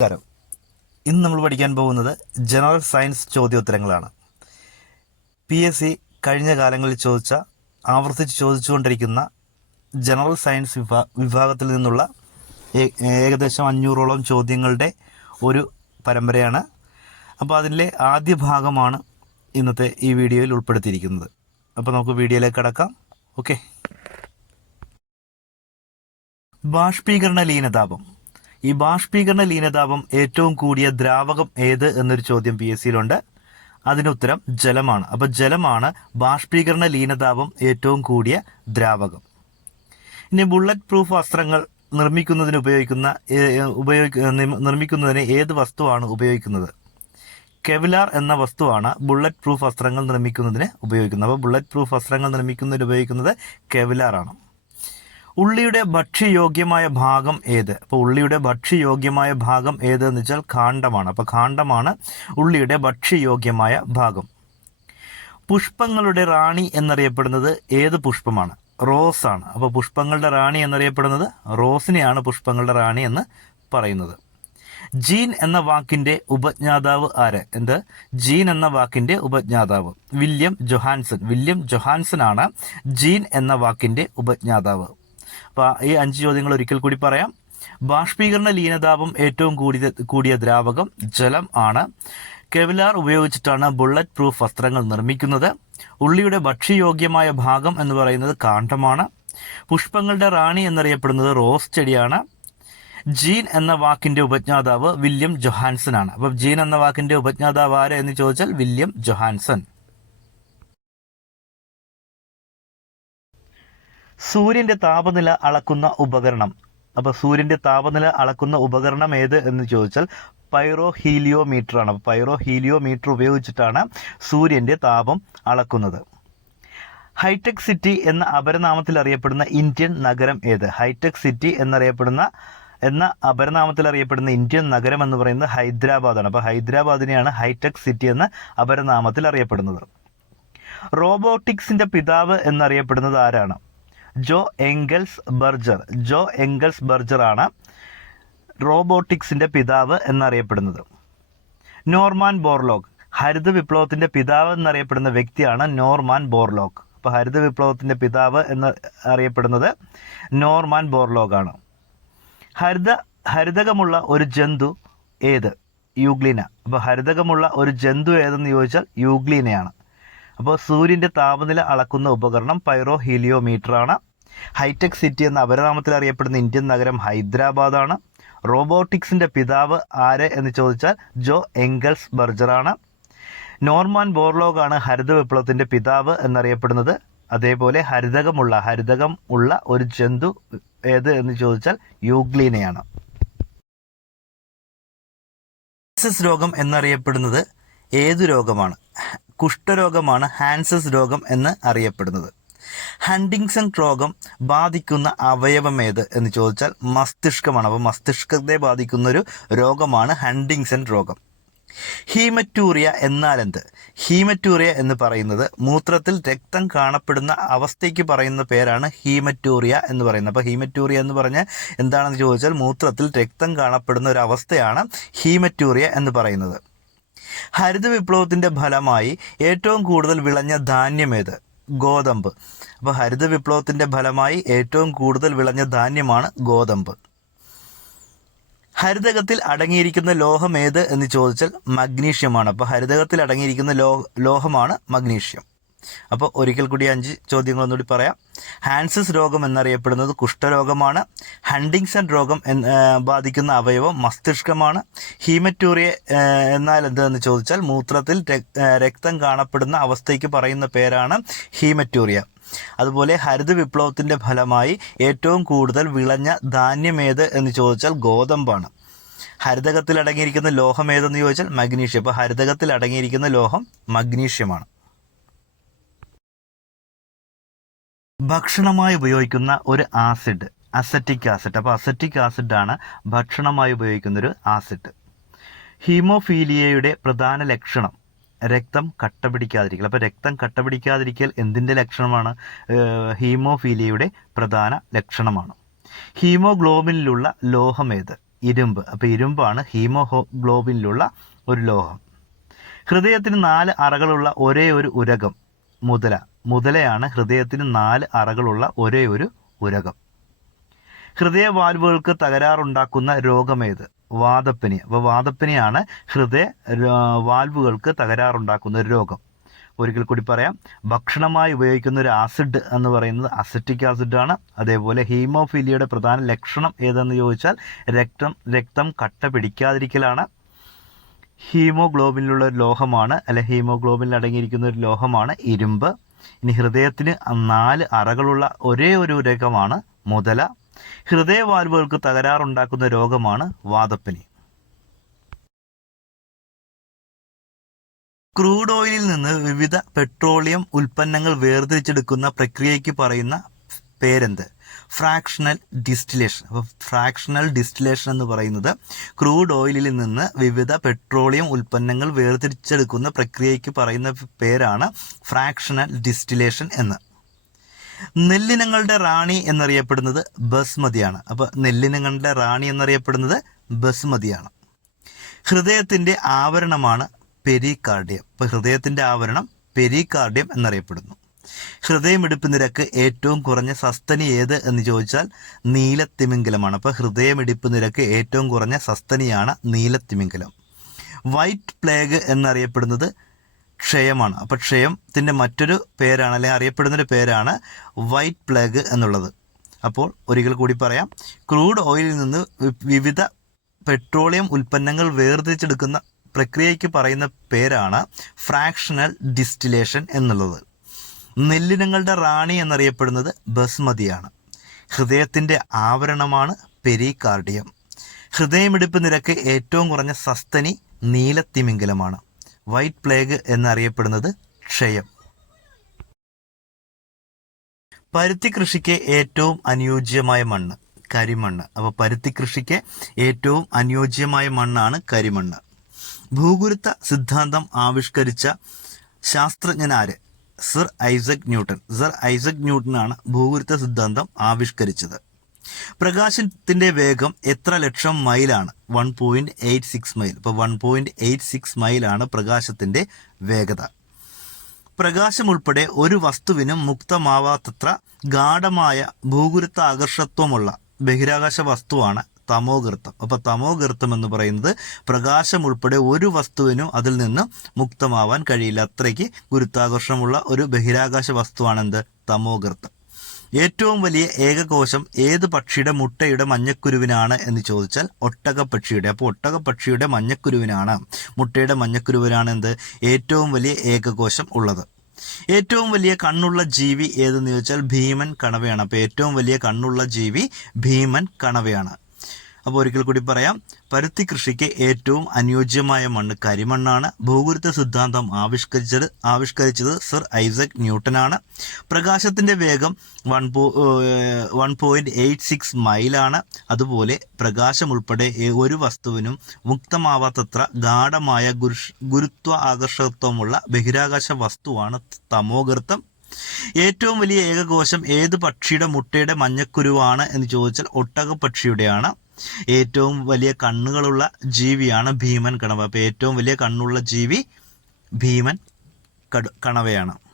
നമസ്കാരം. ഇന്ന് നമ്മൾ പഠിക്കാൻ പോകുന്നത് ജനറൽ സയൻസ് ചോദ്യോത്തരങ്ങളാണ്. പി എസ് സി കഴിഞ്ഞ കാലങ്ങളിൽ ചോദിച്ച ആവർത്തിച്ച് ചോദിച്ചുകൊണ്ടിരിക്കുന്ന ജനറൽ സയൻസ് വിഭാ വിഭാഗത്തിൽ നിന്നുള്ള ഏകദേശം അഞ്ഞൂറോളം ചോദ്യങ്ങളുടെ ഒരു പരമ്പരയാണ്. അപ്പോൾ അതിന്റെ ആദ്യ ഭാഗമാണ് ഇന്നത്തെ ഈ വീഡിയോയിൽ ഉൾപ്പെടുത്തിയിരിക്കുന്നത്. അപ്പോൾ നമുക്ക് വീഡിയോയിലേക്ക് കടക്കാം. ഓക്കെ. ബാഷ്പീകരണ ലീനതാപം. ഈ ബാഷ്പീകരണ ലീനതാപം ഏറ്റവും കൂടിയ ദ്രാവകം ഏത് എന്നൊരു ചോദ്യം പി എസ് സിയിലുണ്ട്. അതിന് ഉത്തരം ജലമാണ്. അപ്പൊ ജലമാണ് ബാഷ്പീകരണ ലീനതാപം ഏറ്റവും കൂടിയ ദ്രാവകം. ഇനി ബുള്ളറ്റ് പ്രൂഫ് വസ്ത്രങ്ങൾ നിർമ്മിക്കുന്നതിന് ഉപയോഗിക്കുന്ന ഏ- ഏ- ഉപയോഗി നിർമ്മിക്കുന്നതിന് ഏത് വസ്തുവാണ് ഉപയോഗിക്കുന്നത്? കെവിലാർ എന്ന വസ്തുവാണ് ബുള്ളറ്റ് പ്രൂഫ് വസ്ത്രങ്ങൾ നിർമ്മിക്കുന്നതിന് ഉപയോഗിക്കുന്നത്. അപ്പോൾ ബുള്ളറ്റ് പ്രൂഫ് വസ്ത്രങ്ങൾ നിർമ്മിക്കുന്നതിന് ഉപയോഗിക്കുന്നത് കെവിലാർ ആണ് ഉള്ളിയുടെ ഭക്ഷ്യയോഗ്യമായ ഭാഗം ഏത്? അപ്പോൾ ഉള്ളിയുടെ ഭക്ഷ്യയോഗ്യമായ ഭാഗം ഏത് എന്ന് വെച്ചാൽ കാണ്ഡമാണ്. അപ്പോൾ കാണ്ഡമാണ് ഉള്ളിയുടെ ഭക്ഷ്യയോഗ്യമായ ഭാഗം. പുഷ്പങ്ങളുടെ റാണി എന്നറിയപ്പെടുന്നത് ഏത് പുഷ്പമാണ്? റോസാണ് അപ്പോൾ പുഷ്പങ്ങളുടെ റാണി എന്നറിയപ്പെടുന്നത് റോസിനെയാണ് പുഷ്പങ്ങളുടെ റാണി എന്ന് പറയുന്നത്. ജീൻ എന്ന വാക്കിന്റെ ഉപജ്ഞാതാവ് ആര്? എന്ത്? ജീൻ എന്ന വാക്കിന്റെ ഉപജ്ഞാതാവ് വില്യം ജൊഹാൻസൺ. വില്യം ജൊഹാൻസൺ ആണ് ജീൻ എന്ന വാക്കിന്റെ ഉപജ്ഞാതാവ്. അപ്പോൾ ഈ അഞ്ച് ചോദ്യങ്ങൾ ഒരിക്കൽ കൂടി പറയാം. ബാഷ്പീകരണ ലീനതാപം ഏറ്റവും കൂടിയ കൂടിയ ദ്രാവകം ജലം ആണ്. കെവിലാർ ഉപയോഗിച്ചിട്ടാണ് ബുള്ളറ്റ് പ്രൂഫ് വസ്ത്രങ്ങൾ നിർമ്മിക്കുന്നത്. ഉള്ളിയുടെ ഭക്ഷ്യയോഗ്യമായ ഭാഗം എന്ന് പറയുന്നത് കാണ്ഡമാണ്. പുഷ്പങ്ങളുടെ റാണി എന്നറിയപ്പെടുന്നത് റോസ് ചെടിയാണ്. ജീൻ എന്ന വാക്കിന്റെ ഉപജ്ഞാതാവ് വില്യം ജൊഹാൻസൺ ആണ്. അപ്പം ജീൻ എന്ന വാക്കിന്റെ ഉപജ്ഞാതാവ് ആര് എന്ന് ചോദിച്ചാൽ വില്യം ജൊഹാൻസൺ. സൂര്യന്റെ താപനില അളക്കുന്ന ഉപകരണം. അപ്പോൾ സൂര്യന്റെ താപനില അളക്കുന്ന ഉപകരണം ഏത് എന്ന് ചോദിച്ചാൽ പൈറോ ഹീലിയോമീറ്റർ ആണ് പൈറോ ഹീലിയോമീറ്റർ ഉപയോഗിച്ചിട്ടാണ് സൂര്യന്റെ താപം അളക്കുന്നത്. ഹൈടെക് സിറ്റി എന്ന അപരനാമത്തിൽ അറിയപ്പെടുന്ന ഇന്ത്യൻ നഗരം ഏത്? ഹൈടെക് സിറ്റി എന്നറിയപ്പെടുന്ന എന്ന അപരനാമത്തിൽ അറിയപ്പെടുന്ന ഇന്ത്യൻ നഗരം എന്ന് പറയുന്നത് ഹൈദരാബാദാണ്. അപ്പോൾ ഹൈദരാബാദിനെയാണ് ഹൈടെക് സിറ്റി എന്ന അപരനാമത്തിൽ അറിയപ്പെടുന്നത്. റോബോട്ടിക്സിന്റെ പിതാവ് എന്നറിയപ്പെടുന്നത് ആരാണ്? Joe Engelberger. ജോ എംഗൽസ് ബർജർ ആണ് റോബോട്ടിക്സിന്റെ പിതാവ് എന്നറിയപ്പെടുന്നത്. Norman Borlaug. ഹരിത വിപ്ലവത്തിന്റെ പിതാവ് എന്നറിയപ്പെടുന്ന വ്യക്തിയാണ് നോർമാൻ ബോർലോഗ്. അപ്പോൾ ഹരിത വിപ്ലവത്തിന്റെ പിതാവ് എന്ന് അറിയപ്പെടുന്നത് നോർമാൻ ബോർലോഗ് ആണ് ഹരിത ഹരിതകമുള്ള ഒരു ജന്തു ഏത്? യൂഗ്ലീന. അപ്പോൾ ഹരിതകമുള്ള ഒരു ജന്തു ഏതെന്ന് ചോദിച്ചാൽ യൂഗ്ലീനയാണ്. അപ്പോൾ സൂര്യന്റെ താപനില അളക്കുന്ന ഉപകരണം പൈറോ ഹീലിയോമീറ്റർ ആണ് ഹൈടെക് സിറ്റി എന്ന അപരനാമത്തിൽ അറിയപ്പെടുന്ന ഇന്ത്യൻ നഗരം ഹൈദരാബാദാണ്. റോബോട്ടിക്സിന്റെ പിതാവ് ആര് എന്ന് ചോദിച്ചാൽ ജോ എംഗൽസ് ബർജറാണ്. നോർമാൻ ബോർലോഗാണ് ഹരിത വിപ്ലവത്തിന്റെ പിതാവ് എന്നറിയപ്പെടുന്നത്. അതേപോലെ ഹരിതകമുള്ള ഹരിതകം ഉള്ള ഒരു ജന്തു ഏത് എന്ന് ചോദിച്ചാൽ യൂഗ്ലീനയാണ്. ഹാൻസസ് രോഗം എന്നറിയപ്പെടുന്നത് ഏതു രോഗമാണ്? കുഷ്ഠരോഗമാണ് ഹാൻസസ് രോഗം എന്ന് അറിയപ്പെടുന്നത്. ഹണ്ടിങ്സൺ രോഗം ബാധിക്കുന്ന അവയവം ഏത് എന്ന് ചോദിച്ചാൽ മസ്തിഷ്കമാണ്. അപ്പോൾ മസ്തിഷ്കത്തെ ബാധിക്കുന്ന ഒരു രോഗമാണ് ഹണ്ടിങ്സൺ രോഗം. ഹീമറ്റൂറിയ എന്നാൽ എന്ത് ഹീമറ്റൂറിയ എന്ന് പറയുന്നത് മൂത്രത്തിൽ രക്തം കാണപ്പെടുന്ന അവസ്ഥയ്ക്ക് പറയുന്ന പേരാണ് ഹീമറ്റൂറിയ എന്ന് പറയുന്നത്. അപ്പോൾ ഹീമറ്റൂറിയ എന്ന് പറഞ്ഞാൽ എന്താണെന്ന് ചോദിച്ചാൽ മൂത്രത്തിൽ രക്തം കാണപ്പെടുന്ന ഒരു അവസ്ഥയാണ് ഹീമറ്റൂറിയ എന്ന് പറയുന്നത്. ഹരിത വിപ്ലവത്തിന്റെ ഫലമായി ഏറ്റവും കൂടുതൽ വിളഞ്ഞ ധാന്യം ഏത് ഗോതമ്പ്. അപ്പോൾ ഹരിത വിപ്ലവത്തിന്റെ ഫലമായി ഏറ്റവും കൂടുതൽ വിളഞ്ഞ ധാന്യമാണ് ഗോതമ്പ്. ഹരിതകത്തിൽ അടങ്ങിയിരിക്കുന്ന ലോഹം ഏത് എന്ന് ചോദിച്ചാൽ മഗ്നീഷ്യമാണ്. അപ്പോൾ ഹരിതകത്തിൽ അടങ്ങിയിരിക്കുന്ന ലോ ലോഹമാണ് മഗ്നീഷ്യം. അപ്പോൾ ഒരിക്കൽ കൂടി അഞ്ച് ചോദ്യങ്ങൾ ഒന്നുകൂടി പറയാം. ഹാൻസസ് രോഗം എന്നറിയപ്പെടുന്നത് കുഷ്ഠരോഗമാണ്. ഹണ്ടിങ്സൺ രോഗം ബാധിക്കുന്ന അവയവം മസ്തിഷ്കമാണ്. ഹീമറ്റൂറിയ എന്നാൽ എന്തെന്ന് ചോദിച്ചാൽ മൂത്രത്തിൽ രക്തം കാണപ്പെടുന്ന അവസ്ഥയ്ക്ക് പറയുന്ന പേരാണ് ഹീമറ്റൂറിയ. അതുപോലെ ഹരിത വിപ്ലവത്തിന്റെ ഫലമായി ഏറ്റവും കൂടുതൽ വിളഞ്ഞ ധാന്യമേത് എന്ന് ചോദിച്ചാൽ ഗോതമ്പാണ്. ഹരിതകത്തിൽ അടങ്ങിയിരിക്കുന്ന ലോഹം ഏതെന്ന് ചോദിച്ചാൽ മഗ്നീഷ്യം. അപ്പോൾ ഹരിതകത്തിൽ അടങ്ങിയിരിക്കുന്ന ലോഹം മഗ്നീഷ്യമാണ്. ഭക്ഷണമായി ഉപയോഗിക്കുന്ന ഒരു ആസിഡ് അസറ്റിക് ആസിഡ്. അപ്പോൾ അസറ്റിക് ആസിഡ് ആണ് ഭക്ഷണമായി ഉപയോഗിക്കുന്ന ഒരു ആസിഡ്. ഹീമോഫീലിയയുടെ പ്രധാന ലക്ഷണം രക്തം കട്ട പിടിക്കാതിരിക്കൽ അപ്പോൾ രക്തം കട്ട പിടിക്കാതിരിക്കൽ എന്തിന്റെ ലക്ഷണമാണ്? ഹീമോഫീലിയയുടെ പ്രധാന ലക്ഷണമാണ്. ഹീമോഗ്ലോബിനിലുള്ള ലോഹം ഏത്? ഇരുമ്പ്. അപ്പോൾ ഇരുമ്പാണ് ഹീമോഗ്ലോബിനിലുള്ള ഒരു ലോഹം. ഹൃദയത്തിന് നാല് അറകളുള്ള ഒരേ ഒരു ഉരകം മുതല. മുതലയാണ് ഹൃദയത്തിന് നാല് അറകളുള്ള ഒരേ ഒരു ഉരകം. ഹൃദയ വാൽവുകൾക്ക് തകരാറുണ്ടാക്കുന്ന രോഗമേത് വാദപ്പനി. അപ്പോൾ വാദപ്പനിയാണ് ഹൃദയ വാൽവുകൾക്ക് തകരാറുണ്ടാക്കുന്ന ഒരു രോഗം. ഒരിക്കൽ കൂടി പറയാം. ഭക്ഷണമായി ഉപയോഗിക്കുന്ന ഒരു ആസിഡ് എന്ന് പറയുന്നത് അസറ്റിക് ആസിഡാണ് അതേപോലെ ഹീമോഫീലിയയുടെ പ്രധാന ലക്ഷണം ഏതെന്ന് ചോദിച്ചാൽ രക്തം രക്തം കട്ട പിടിക്കാതിരിക്കലാണ്. ഹീമോഗ്ലോബിനിലുള്ള ഒരു ലോഹമാണ് അല്ലെ ഹീമോഗ്ലോബിനിൽ അടങ്ങിയിരിക്കുന്ന ഒരു ലോഹമാണ് ഇരുമ്പ്. ഇനി ഹൃദയത്തിന് നാല് അറകളുള്ള ഒരേ ഒരു രകമാണ് മുതല. ഹൃദയവാൽവുകൾക്ക് തകരാറുണ്ടാക്കുന്ന രോഗമാണ് വാദപ്പനി ക്രൂഡ് ഓയിലിൽ നിന്ന് വിവിധ പെട്രോളിയം ഉൽപ്പന്നങ്ങൾ വേർതിരിച്ചെടുക്കുന്ന പ്രക്രിയയ്ക്ക് പറയുന്ന പേരെന്ത്? Fractional distillation. അപ്പോൾ ഫ്രാക്ഷണൽ ഡിസ്റ്റിലേഷൻ എന്ന് പറയുന്നത് ക്രൂഡ് ഓയിലിൽ നിന്ന് വിവിധ പെട്രോളിയം ഉൽപ്പന്നങ്ങൾ വേർതിരിച്ചെടുക്കുന്ന പ്രക്രിയയ്ക്ക് പറയുന്ന പേരാണ് ഫ്രാക്ഷണൽ ഡിസ്റ്റിലേഷൻ എന്ന്. നെല്ലിനങ്ങളുടെ റാണി എന്നറിയപ്പെടുന്നത് ബസ്മതിയാണ്. അപ്പോൾ നെല്ലിനങ്ങളുടെ റാണി എന്നറിയപ്പെടുന്നത് ബസ്മതിയാണ്. ഹൃദയത്തിന്റെ ആവരണമാണ് പെരികാർഡിയം. ഇപ്പോൾ ഹൃദയത്തിന്റെ ആവരണം പെരികാർഡിയം എന്നറിയപ്പെടുന്നു. ഹൃദയമിടിപ്പ് നിരക്ക് ഏറ്റവും കുറഞ്ഞ സസ്തനി ഏത് എന്ന് ചോദിച്ചാൽ നീലത്തിമിംഗലമാണ്. അപ്പോൾ ഹൃദയമിടിപ്പ് നിരക്ക് ഏറ്റവും കുറഞ്ഞ സസ്തനിയാണ് നീലത്തിമിംഗലം. വൈറ്റ് പ്ലേഗ് എന്നറിയപ്പെടുന്നത് ക്ഷയമാണ്. അപ്പോൾ ക്ഷയത്തിന്റെ മറ്റൊരു പേരാണ് അല്ലെങ്കിൽ അറിയപ്പെടുന്നൊരു പേരാണ് വൈറ്റ് പ്ലഗ് എന്നുള്ളത്. അപ്പോൾ ഒരിക്കൽ കൂടി പറയാം. ക്രൂഡ് ഓയിലിൽ നിന്ന് വിവിധ പെട്രോളിയം ഉൽപ്പന്നങ്ങൾ വേർതിരിച്ചെടുക്കുന്ന പ്രക്രിയയ്ക്ക് പറയുന്ന പേരാണ് ഫ്രാക്ഷണൽ ഡിസ്റ്റിലേഷൻ എന്നുള്ളത്. നെല്ലിനങ്ങളുടെ റാണി എന്നറിയപ്പെടുന്നത് ബസ്മതിയാണ്. ഹൃദയത്തിന്റെ ആവരണമാണ് പെരികാർഡിയം. ഹൃദയമിടിപ്പ് നിരക്ക് ഏറ്റവും കുറഞ്ഞ സസ്തനി നീലത്തിമിംഗലമാണ്. വൈറ്റ് പ്ലേഗ് എന്നറിയപ്പെടുന്നത് ക്ഷയം. പരുത്തി കൃഷിക്ക് ഏറ്റവും അനുയോജ്യമായ മണ്ണ് കരിമണ്ണ്. അപ്പോൾ പരുത്തി കൃഷിക്ക് ഏറ്റവും അനുയോജ്യമായ മണ്ണാണ് കരിമണ്ണ്. ഭൂഗുരുത്ത സിദ്ധാന്തം ആവിഷ്കരിച്ച ശാസ്ത്രജ്ഞനാര് sir Isaac Newton sir Isaac ന്യൂട്ടനാണ് ഭൂഗുരുത്ത സിദ്ധാന്തം ആവിഷ്കരിച്ചത്. പ്രകാശത്തിന്റെ വേഗം എത്ര ലക്ഷം മൈലാണ്? One point eight six mile. ഇപ്പോൾ വൺ പോയിന്റ് എയ്റ്റ് സിക്സ് മൈലാണ് പ്രകാശത്തിന്റെ വേഗത. പ്രകാശം ഉൾപ്പെടെ ഒരു വസ്തുവിനും മുക്തമാവാത്തത്ര ഗാഠമായ ഭൂഗുരുത്താകർഷത്വമുള്ള ബഹിരാകാശ വസ്തുവാണ് തമോഗർത്തം. അപ്പോൾ തമോഗർത്തം എന്ന് പറയുന്നത് പ്രകാശം ഉൾപ്പെടെ ഒരു വസ്തുവിനും അതിൽ നിന്ന് മുക്തമാവാൻ കഴിയില്ല. അത്രയ്ക്ക് ഗുരുത്വാകർഷണമുള്ള ഒരു ബഹിരാകാശ വസ്തുവാണെന്ത്? തമോഗർത്തം. ഏറ്റവും വലിയ ഏകകോശം ഏത് പക്ഷിയുടെ മുട്ടയുടെ മഞ്ഞക്കുരുവിനാണ് എന്ന് ചോദിച്ചാൽ ഒട്ടകപ്പക്ഷിയുടെ. അപ്പോൾ ഒട്ടകപ്പക്ഷിയുടെ മഞ്ഞക്കുരുവിനാണ്. മുട്ടയുടെ മഞ്ഞക്കുരുവിനാണ് എന്ത്? ഏറ്റവും വലിയ ഏകകോശം ഉള്ളത്. ഏറ്റവും വലിയ കണ്ണുള്ള ജീവി ഏതെന്ന് ചോദിച്ചാൽ ഭീമൻ കണവയാണ്. അപ്പോൾ ഏറ്റവും വലിയ കണ്ണുള്ള ജീവി ഭീമൻ കണവയാണ്. അപ്പോൾ ഒരിക്കൽ കൂടി പറയാം. പരുത്തി കൃഷിക്ക് ഏറ്റവും അനുയോജ്യമായ മണ്ണ് കരിമണ്ണാണ്. ഭൂഗുരുത്വ സിദ്ധാന്തം ആവിഷ്കരിച്ചത് ആവിഷ്കരിച്ചത് സർ ഐസക് ന്യൂട്ടനാണ്. പ്രകാശത്തിന്റെ വേഗം one one point eight six മൈലാണ്. അതുപോലെ പ്രകാശം ഉൾപ്പെടെ ഒരു വസ്തുവിനും മുക്തമാവാത്തത്ര ഗാഠമായ ഗുരുത്വ ആകർഷകത്വമുള്ള ബഹിരാകാശ വസ്തുവാണ് തമോഗർത്തം. ഏറ്റവും വലിയ ഏകകോശം ഏത് പക്ഷിയുടെ മുട്ടയുടെ മഞ്ഞക്കുരുവാണ് എന്ന് ചോദിച്ചാൽ ഒട്ടക പക്ഷിയുടെയാണ്. ഏറ്റവും വലിയ കണ്ണുകളുള്ള ജീവിയാണ് ഭീമൻ കണവ. അപ്പോൾ ഏറ്റവും വലിയ കണ്ണുള്ള ജീവി ഭീമൻ കണവയാണ്.